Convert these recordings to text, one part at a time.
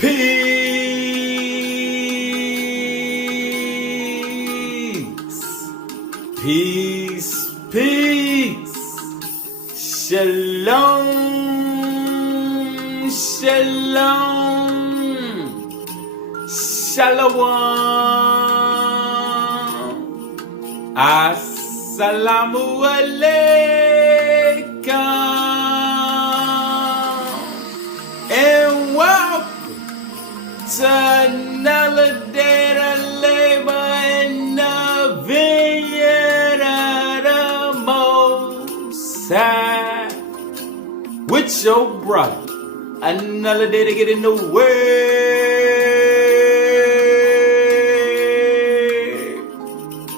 Peace, peace, shalom, shalom, shalom, assalamu alaikum, and welcome to another day to labor in the vineyard of the Most High with your brother. Another day to get in the Word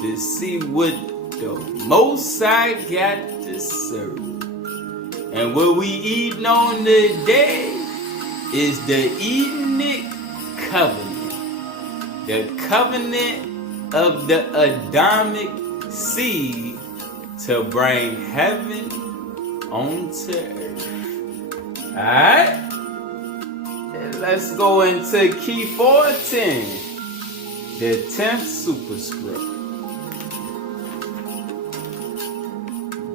to see what the Most High got to serve. And what we eating on today is the Edenic Covenant, the covenant of the Adamic seed to bring heaven onto earth. Alright? Let's go into key 14, the 10th superscript.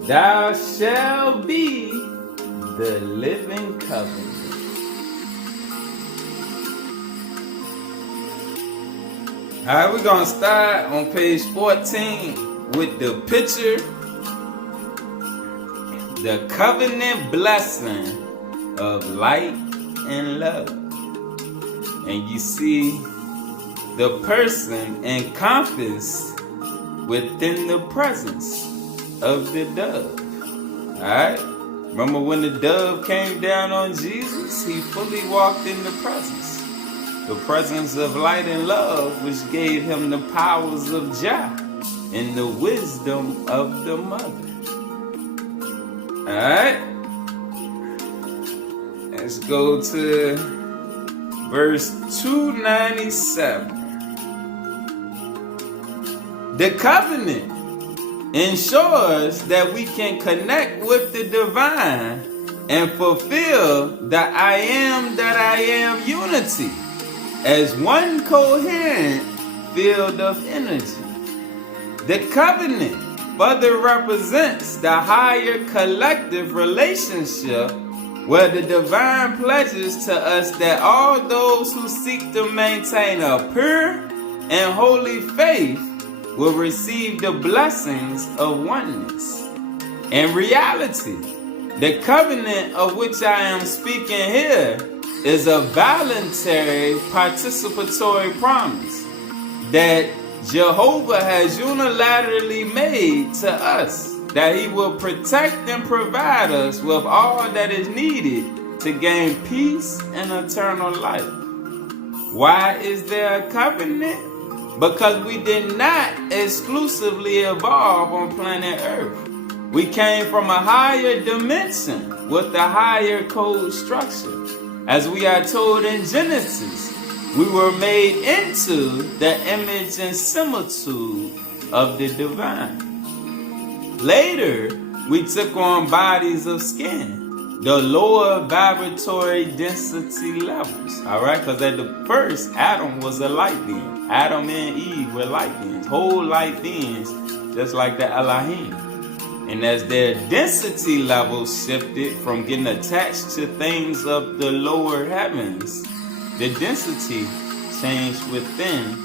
Thou shalt be the living covenant. Alright, we're going to start on page 14 with the picture, the covenant blessing of light and love. And you see the person encompassed within the presence of the dove. Alright? Remember when the dove came down on Jesus? He fully walked in the presence. The presence of light and love, which gave him the powers of Jah and the wisdom of the mother. Alright? Let's go to verse 297. The covenant ensures that we can connect with the divine and fulfill the I am that I am unity as one coherent field of energy. The covenant further represents the higher collective relationship where the divine pledges to us that all those who seek to maintain a pure and holy faith will receive the blessings of oneness. In reality, the covenant of which I am speaking here is a voluntary participatory promise that Jehovah has unilaterally made to us, that he will protect and provide us with all that is needed to gain peace and eternal life. Why is there a covenant? Because we did not exclusively evolve on planet Earth. We came from a higher dimension with a higher code structure. As we are told in Genesis, we were made into the image and similitude of the divine. Later, we took on bodies of skin, the lower vibratory density levels. Alright, because at the first, Adam was a light being. Adam and Eve were light beings, whole light beings, just like the Elohim. And as their density levels shifted from getting attached to things of the lower heavens, the density changed within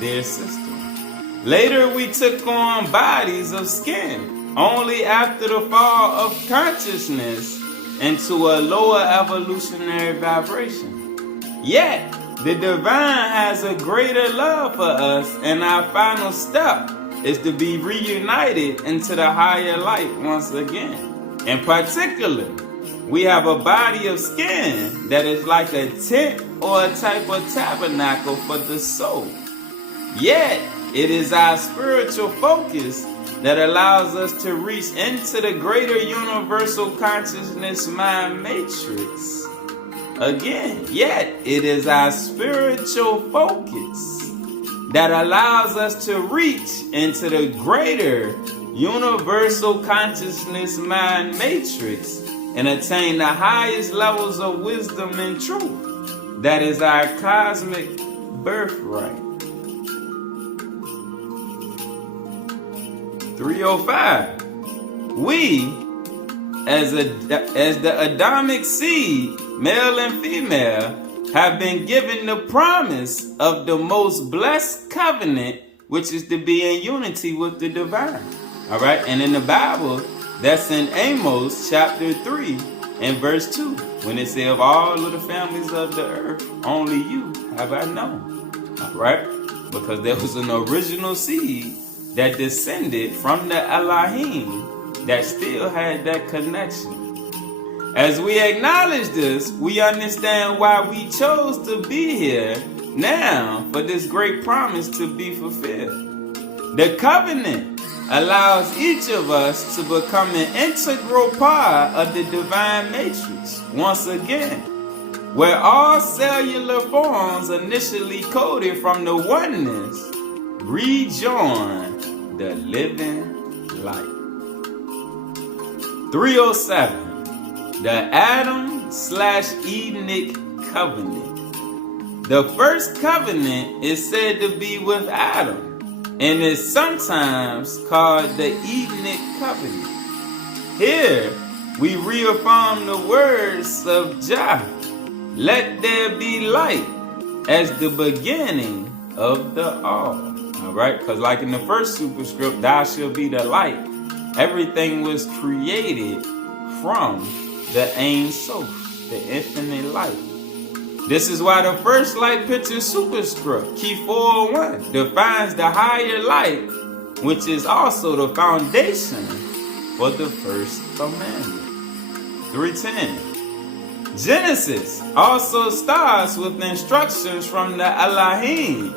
their system. Later, we took on bodies of skin, only after the fall of consciousness into a lower evolutionary vibration. Yet, the divine has a greater love for us, and our final step is to be reunited into the higher light once again. In particular, we have a body of skin that is like a tent or a type of tabernacle for the soul. Yet, it is our spiritual focus that allows us to reach into the greater universal consciousness mind matrix. Again, yet it is our spiritual focus that allows us to reach into the greater universal consciousness mind matrix and attain the highest levels of wisdom and truth. that is our cosmic birthright. 305. We, as the Adamic seed, male and female, have been given the promise of the most blessed covenant, which is to be in unity with the divine. All right, and in the Bible, that's in Amos chapter 3 and verse 2, when it says, of all of the families of the earth, only you have I known. All right, because there was an original seed that descended from the Elohim that still had that connection. As we acknowledge this, we understand why we chose to be here now for this great promise to be fulfilled. The covenant allows each of us to become an integral part of the divine matrix once again, where all cellular forms initially coded from the oneness rejoin the living light. 307. The Adam/Edenic Covenant. The first covenant is said to be with Adam and is sometimes called the Edenic Covenant. Here we reaffirm the words of Jah, let there be light, as the beginning of the all. Alright, because like in the first superscript, thou shalt be the light. Everything was created from the Ein Sof, the infinite light. This is why the first light picture superscript, key 401, defines the higher light, which is also the foundation for the first commandment. 310. Genesis also starts with instructions from the Elohim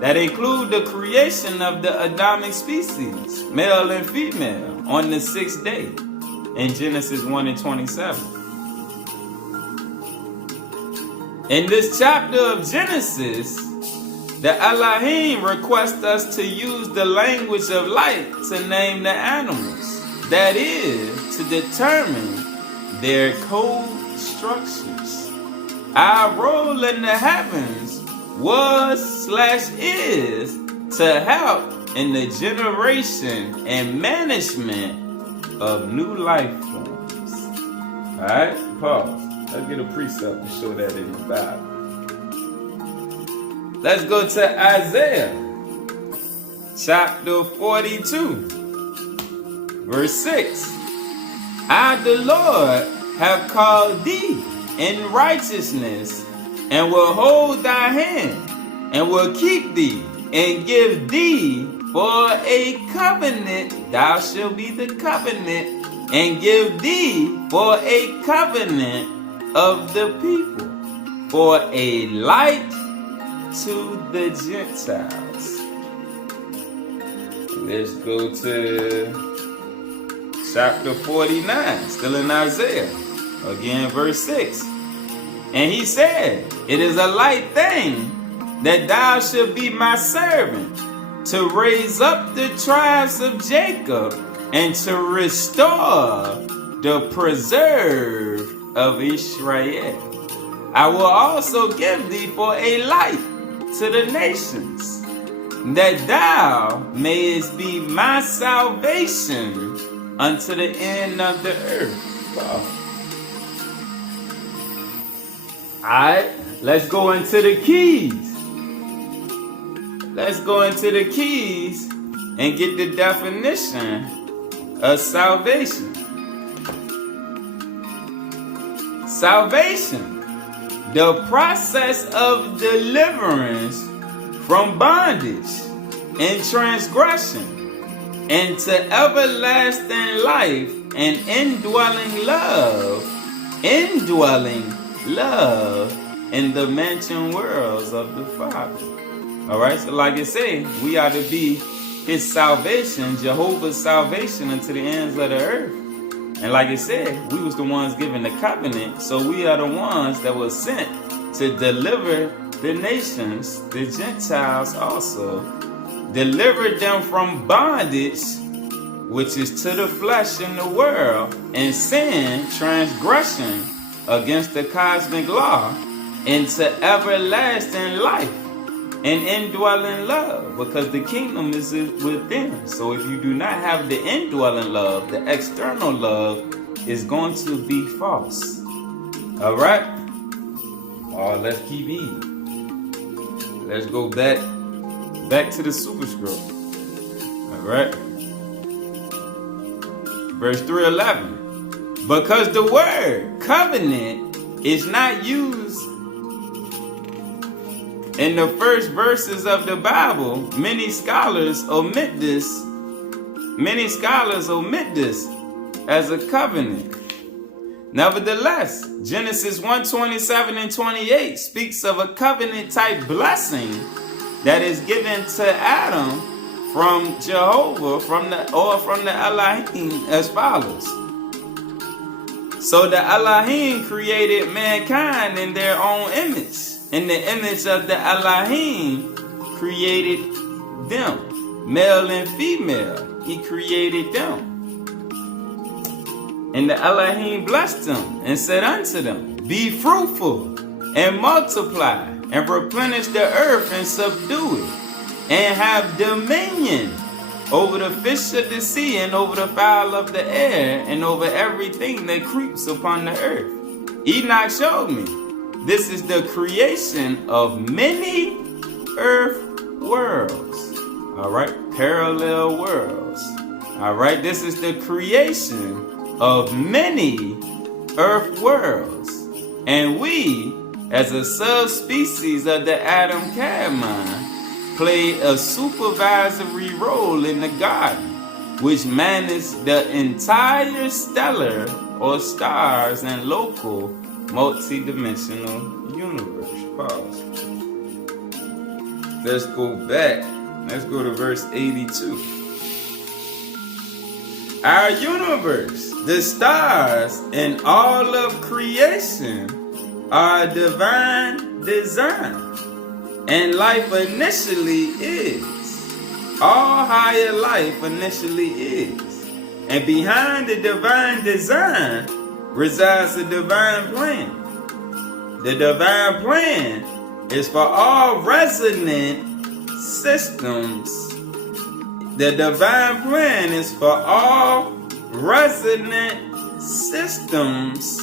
that include the creation of the Adamic species, male and female, on the 6th day. In Genesis 1 and 27. In this chapter of Genesis, the Elohim requests us to use the language of light to name the animals. That is, to determine their code structures. Our role in the heavens was/is to help in the generation and management of new life forms. Alright, pause. Let's get a precept to show that in the Bible. Let's go to Isaiah chapter 42, verse 6. I, the Lord, have called thee in righteousness, and will hold thy hand, and will keep thee, and give thee for a covenant, thou shalt be the covenant, and give thee for a covenant of the people, for a light to the Gentiles. Let's go to chapter 49, still in Isaiah, again verse 6. And he said, it is a light thing that thou shalt be my servant, to raise up the tribes of Jacob, and to restore the preserve of Israel. I will also give thee for a light to the nations, that thou mayest be my salvation unto the end of the earth. Wow. Alright, let's go into the keys. Let's go into the keys and get the definition of salvation. Salvation, the process of deliverance from bondage and transgression into everlasting life and indwelling love in the mansion worlds of the Father. Alright, so like it say, we are to be his salvation, Jehovah's salvation unto the ends of the earth. And like it said, we was the ones given the covenant, so we are the ones that were sent to deliver the nations, the Gentiles also. Deliver them from bondage, which is to the flesh in the world, and sin, transgression against the cosmic law, into everlasting life and indwelling love, because the kingdom is within. So if you do not have the indwelling love, the external love is going to be false. All right? Oh, let's keep eating. Let's go back to the superscript. All right? Verse 3:11. Because the word covenant is not used in the first verses of the Bible, many scholars omit this as a covenant. Nevertheless, Genesis 1:27 and 28 speaks of a covenant type blessing that is given to Adam from Jehovah, from the Elohim, as follows. So the Elohim created mankind in their own image. In the image of the Elohim created them, male and female. He created them. And the Elohim blessed them and said unto them, be fruitful and multiply and replenish the earth and subdue it, and have dominion over the fish of the sea and over the fowl of the air and over everything that creeps upon the earth. Enoch showed me this is the creation of many earth worlds. All right, parallel worlds. All right, this is the creation of many earth worlds. And we, as a subspecies of the Adam-Cav mind, play a supervisory role in the garden, which manages the entire stellar or stars and local multi-dimensional universe. Pause. Let's go back. Let's go to verse 82. Our universe, the stars, and all of creation are a divine design. And life initially is. All higher life initially is. And behind the divine design resides the divine plan. The divine plan is for all resonant systems. The divine plan is for all resonant systems.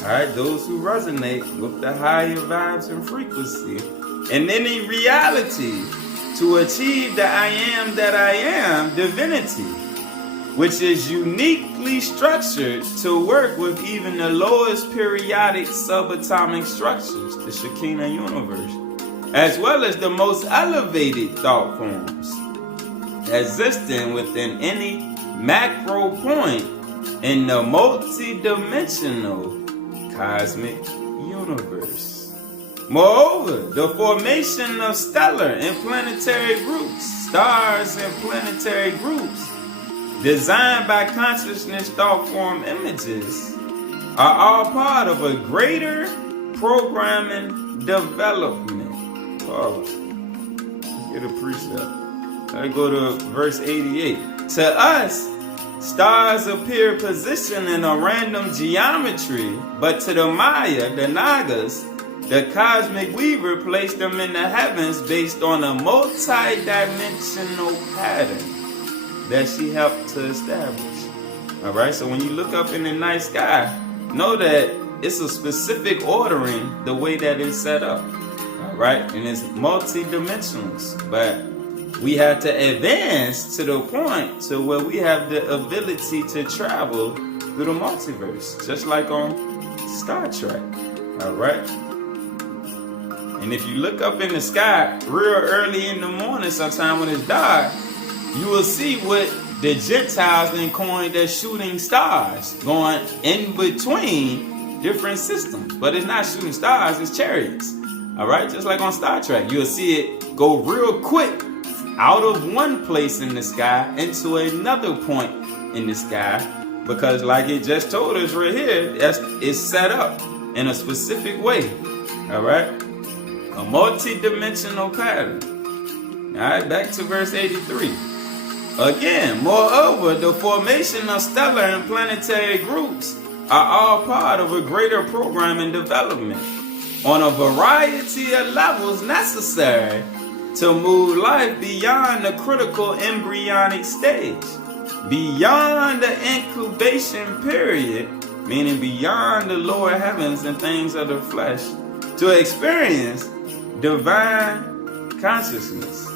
Alright, those who resonate with the higher vibes and frequency. And any reality to achieve the I am that I am divinity, which is uniquely structured to work with even the lowest periodic subatomic structures, the Shekinah universe, as well as the most elevated thought forms, existing within any macro point in the multi-dimensional cosmic universe. Moreover, the formation of stellar and planetary groups, stars and planetary groups, designed by consciousness thought form images, are all part of a greater programming development. Oh, get a precept. I go to verse 88. To us, stars appear positioned in a random geometry, but to the Maya, the Nagas, the cosmic weaver placed them in the heavens based on a multi-dimensional pattern that she helped to establish. Alright, so when you look up in the night sky, know that it's a specific ordering the way that it's set up. Alright, and it's multi-dimensional. But we have to advance to the point to where we have the ability to travel through the multiverse, just like on Star Trek. Alright? And if you look up in the sky real early in the morning, sometime when it's dark, you will see what the Gentiles then coined as shooting stars, going in between different systems. But it's not shooting stars, it's chariots. Alright, just like on Star Trek, you'll see it go real quick out of one place in the sky into another point in the sky, because like it just told us right here, it's set up in a specific way. Alright? A multi-dimensional pattern. Alright, back to verse 83. Again, moreover, the formation of stellar and planetary groups are all part of a greater program and development. on a variety of levels necessary to move life beyond the critical embryonic stage, beyond the incubation period, meaning beyond the lower heavens and things of the flesh, to experience divine consciousness.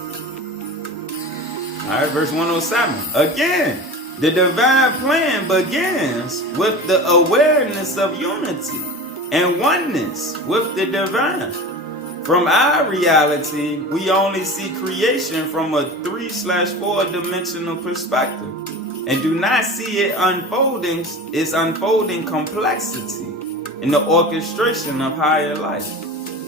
All right, verse 107. Again, the divine plan begins with the awareness of unity and oneness with the divine. From our reality, we only see creation from a 3/4 dimensional perspective and do not see its unfolding complexity in the orchestration of higher life.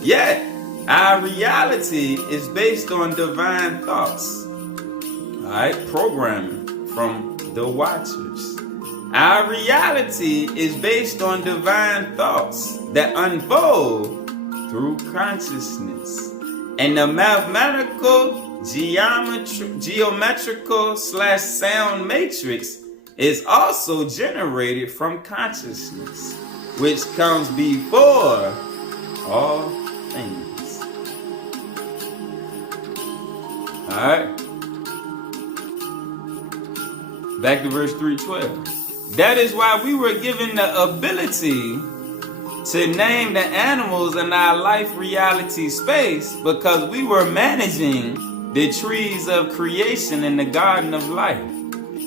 Yet, our reality is based on divine thoughts, all right, programming from the watchers. Our reality is based on divine thoughts that unfold through consciousness. And the mathematical, geometrical / sound matrix is also generated from consciousness, which comes before all things. All right. Back to verse 312. That is why we were given the ability to name the animals in our life reality space, because we were managing the trees of creation in the garden of life.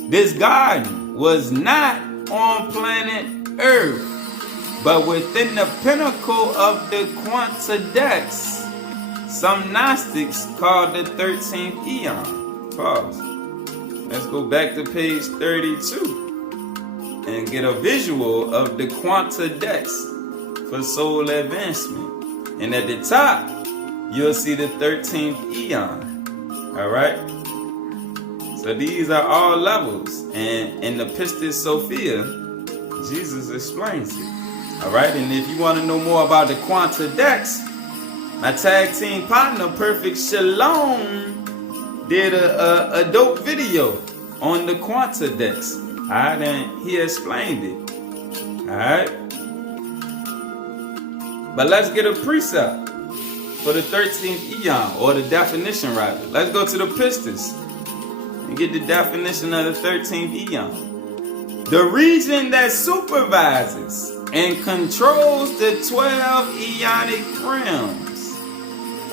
This garden was not on planet Earth, but within the pinnacle of the quantex, some Gnostics called the 13th eon. Pause. Let's go back to page 32 and get a visual of the quantex for soul advancement. And at the top, you'll see the 13th eon. All right? So these are all levels. And in the Pistis Sophia, Jesus explains it. All right? And if you want to know more about the quantex, my tag team partner, Perfect Shalom, did a dope video on the quantex. All right? And he explained it. All right? But let's get a precept for the 13th eon, or the definition rather. Let's go to the Pistis and get the definition of the 13th eon. The region that supervises and controls the 12 eonic realms.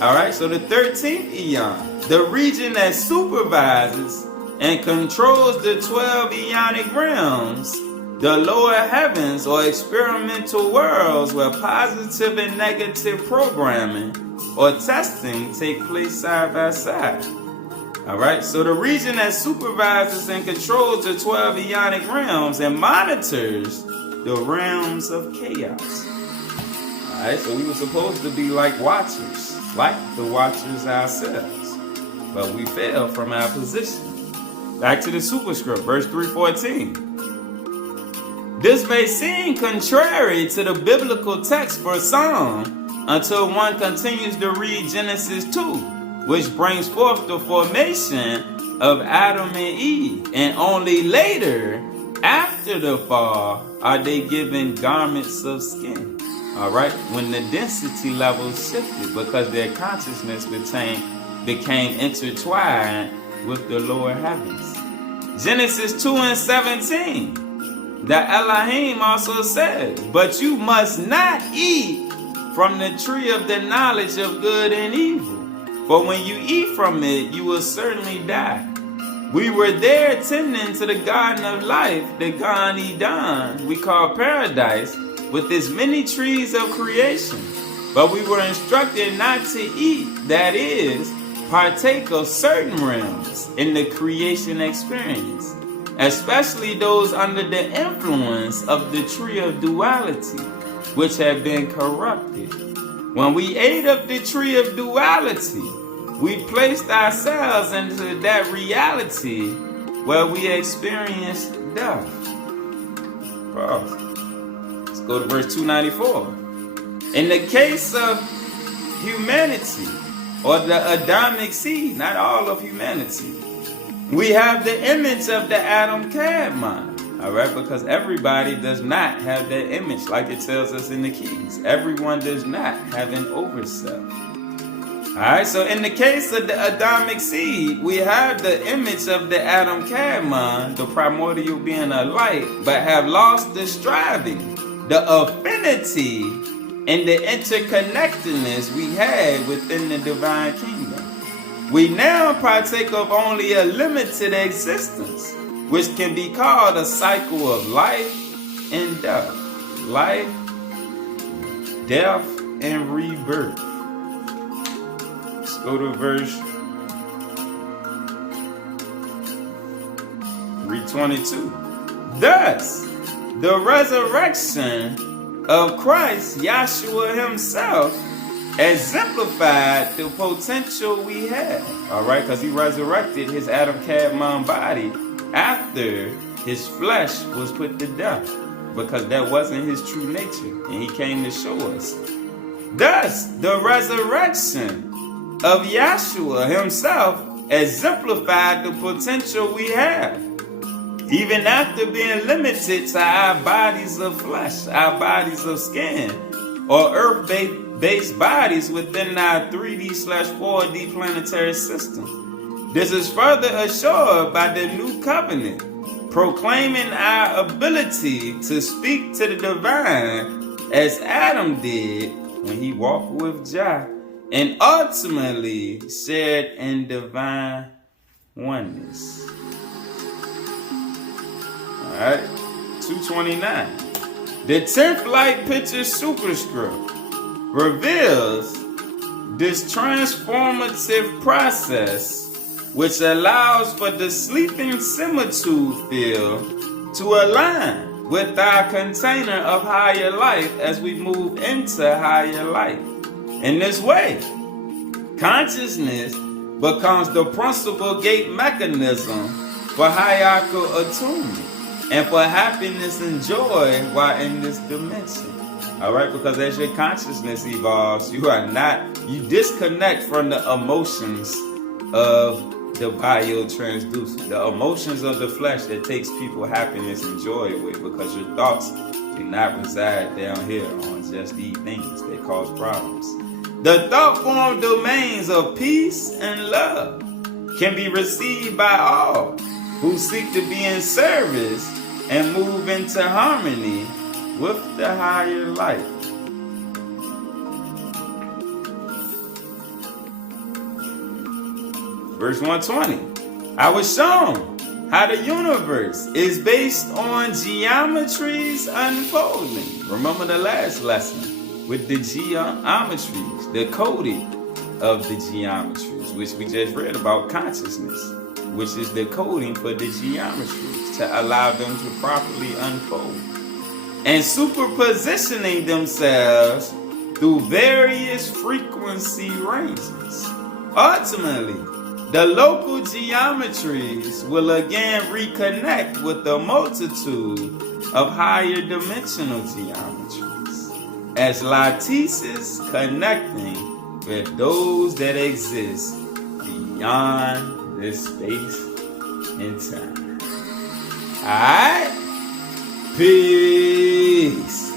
All right, so the 13th eon, the region that supervises and controls the 12 eonic realms, the lower heavens or experimental worlds where positive and negative programming or testing take place side by side. All right, so the region that supervises and controls the 12 eonic realms and monitors the realms of chaos. All right, so we were supposed to be like watchers, like the watchers ourselves, but we fell from our position. Back to the Superscript, verse 314. This may seem contrary to the biblical text for some until one continues to read Genesis 2, which brings forth the formation of Adam and Eve. And only later, after the fall, are they given garments of skin. All right, when the density levels shifted because their consciousness became intertwined with the lower heavens. Genesis 2:17. The Elohim also said, but you must not eat from the tree of the knowledge of good and evil, for when you eat from it, you will certainly die. We were there tending to the garden of life, the Gan Eden, we call paradise, with its many trees of creation. But we were instructed not to eat, that is, partake of certain realms in the creation experience, especially those under the influence of the tree of duality, which had been corrupted. When we ate of the tree of duality, we placed ourselves into that reality where we experienced death. Pause. Let's go to verse 294. In the case of humanity, or the Adamic seed, not all of humanity, we have the image of the Adam Kadmon, All right, because everybody does not have that image, like it tells us in the keys. Everyone does not have an overself. Alright, so in the case of the Adamic seed, we have the image of the Adam Kadmon, the primordial being of light, but have lost the striving, the affinity, and the interconnectedness we had within the divine kingdom. We now partake of only a limited existence, which can be called a cycle of life and death. Life, death, and rebirth. Go to verse 322. Thus, the resurrection of Christ, Yahshua himself, exemplified the potential we had. All right, because he resurrected his Adam Kadmon body after his flesh was put to death, because that wasn't his true nature, and he came to show us. Thus, the resurrection of Yahshua himself exemplified the potential we have, even after being limited to our bodies of flesh, our bodies of skin, or earth-based bodies within our 3D/4D planetary system. This is further assured by the New Covenant, proclaiming our ability to speak to the divine as Adam did when he walked with Jah, and ultimately shared in divine oneness. Alright, 229. The 10th light picture superscript reveals this transformative process which allows for the sleeping similitude field to align with our container of higher life as we move into higher life. In this way, consciousness becomes the principal gate mechanism for hierarchical attunement and for happiness and joy while in this dimension. All right, because as your consciousness evolves, you disconnect from the emotions of the biotransducer, the emotions of the flesh that takes people happiness and joy away, because your thoughts do not reside down here on just these things that cause problems. The thought-form domains of peace and love can be received by all who seek to be in service and move into harmony with the higher life. Verse 120. I was shown how the universe is based on geometries unfolding. Remember the last lesson with the geometries, the coding of the geometries, which we just read about consciousness, which is the coding for the geometries to allow them to properly unfold. And superpositioning themselves through various frequency ranges. Ultimately, the local geometries will again reconnect with the multitude of higher dimensional geometries, as lattices connecting with those that exist beyond this space and time. Alright? Peace.